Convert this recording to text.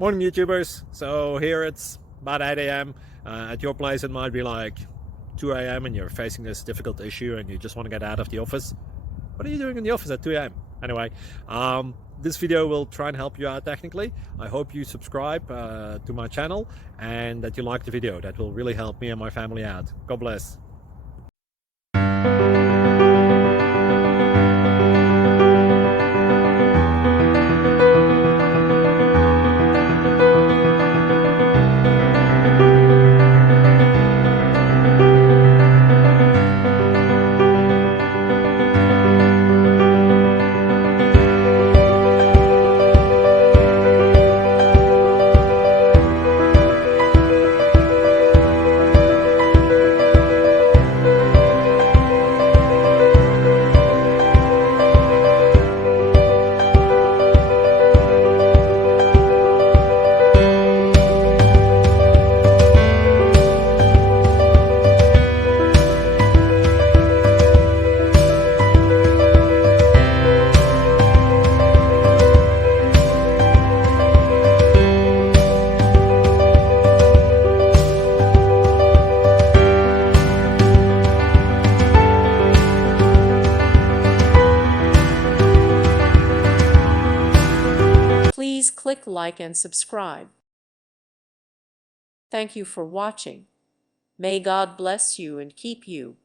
Morning YouTubers. So here it's about 8 a.m. At your place it might be like 2 a.m. and you're facing this difficult issue and you just want to get out of the office. What are you doing in the office at 2 a.m.? Anyway, this video will try and help you out technically. I hope you subscribe to my channel and that you like the video. That will really help me and my family out. God bless. Please click like and subscribe. Thank you for watching. May God bless you and keep you.